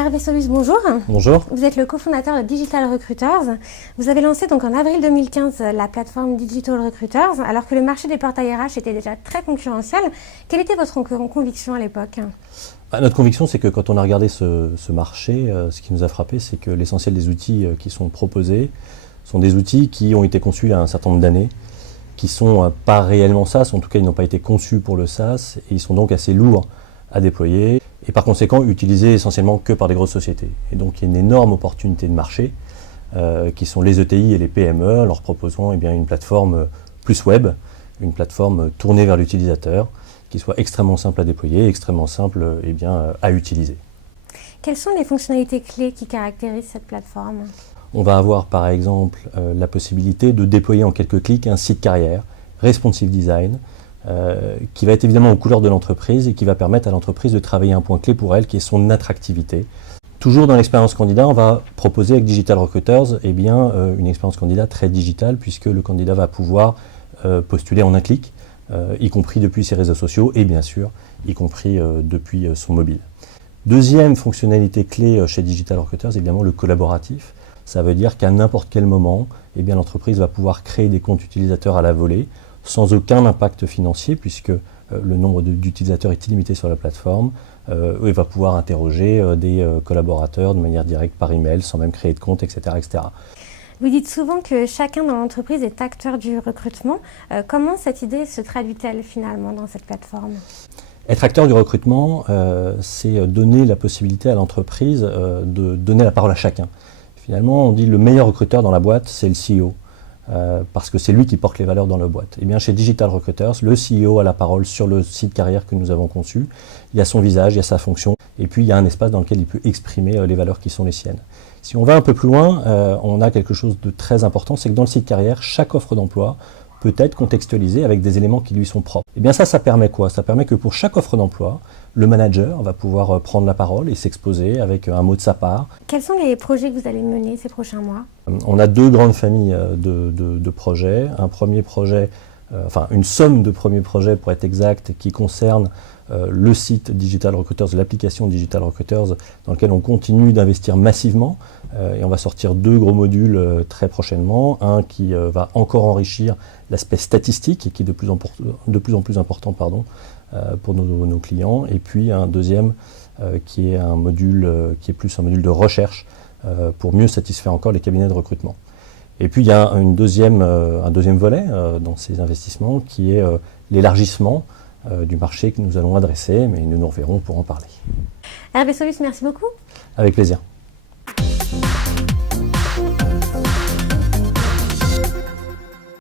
Hervé Solus, bonjour. Bonjour. Vous êtes le cofondateur de Digital Recruiters. Vous avez lancé donc en avril 2015 la plateforme Digital Recruiters, alors que le marché des portails RH était déjà très concurrentiel. Quelle était votre conviction à l'époque ? Notre conviction, c'est que quand on a regardé ce marché, ce qui nous a frappé, c'est que l'essentiel des outils qui sont proposés sont des outils qui ont été conçus il y a un certain nombre d'années, qui ne sont pas réellement SaaS, en tout cas ils n'ont pas été conçus pour le SaaS, et ils sont donc assez lourds à déployer, et par conséquent utilisés essentiellement que par des grosses sociétés. Et donc il y a une énorme opportunité de marché, qui sont les ETI et les PME, leur proposant une plateforme plus web, une plateforme tournée vers l'utilisateur, qui soit extrêmement simple à déployer, extrêmement simple à utiliser. Quelles sont les fonctionnalités clés qui caractérisent cette plateforme ? On va avoir par exemple la possibilité de déployer en quelques clics un site carrière, responsive design, qui va être évidemment aux couleurs de l'entreprise et qui va permettre à l'entreprise de travailler un point clé pour elle qui est son attractivité. Toujours dans l'expérience candidat, on va proposer avec Digital Recruiters une expérience candidat très digitale, puisque le candidat va pouvoir postuler en un clic, y compris depuis ses réseaux sociaux et bien sûr y compris depuis son mobile. Deuxième fonctionnalité clé chez Digital Recruiters, évidemment le collaboratif. Ça veut dire qu'à n'importe quel moment, l'entreprise va pouvoir créer des comptes utilisateurs à la volée, sans aucun impact financier, puisque le nombre d'utilisateurs est illimité sur la plateforme. Il va pouvoir interroger des collaborateurs de manière directe par email, sans même créer de compte, etc., etc. Vous dites souvent que chacun dans l'entreprise est acteur du recrutement. Comment cette idée se traduit-elle finalement dans cette plateforme ? Être acteur du recrutement, c'est donner la possibilité à l'entreprise de donner la parole à chacun. Finalement, on dit le meilleur recruteur dans la boîte, c'est le CEO, parce que c'est lui qui porte les valeurs dans la boîte. Et bien chez Digital Recruiters, le CEO a la parole sur le site carrière que nous avons conçu. Il y a son visage, il y a sa fonction, et puis il y a un espace dans lequel il peut exprimer les valeurs qui sont les siennes. Si on va un peu plus loin, on a quelque chose de très important, c'est que dans le site carrière, chaque offre d'emploi peut être contextualisée avec des éléments qui lui sont propres. Et bien ça permet quoi ? Ça permet que pour chaque offre d'emploi, le manager va pouvoir prendre la parole et s'exposer avec un mot de sa part. Quels sont les projets que vous allez mener ces prochains mois ? On a deux grandes familles de projets. Un premier projet, une somme de premiers projets pour être exact, qui concerne le site Digital Recruiters, l'application Digital Recruiters, dans lequel on continue d'investir massivement. Et on va sortir deux gros modules très prochainement. Un qui va encore enrichir l'aspect statistique et qui est de plus en plus important pour nos clients. Et puis un deuxième qui est un module qui est plus un module de recherche pour mieux satisfaire encore les cabinets de recrutement. Et puis il y a un deuxième volet dans ces investissements qui est l'élargissement du marché que nous allons adresser, mais nous nous reverrons pour en parler. Hervé Solus, merci beaucoup. Avec plaisir.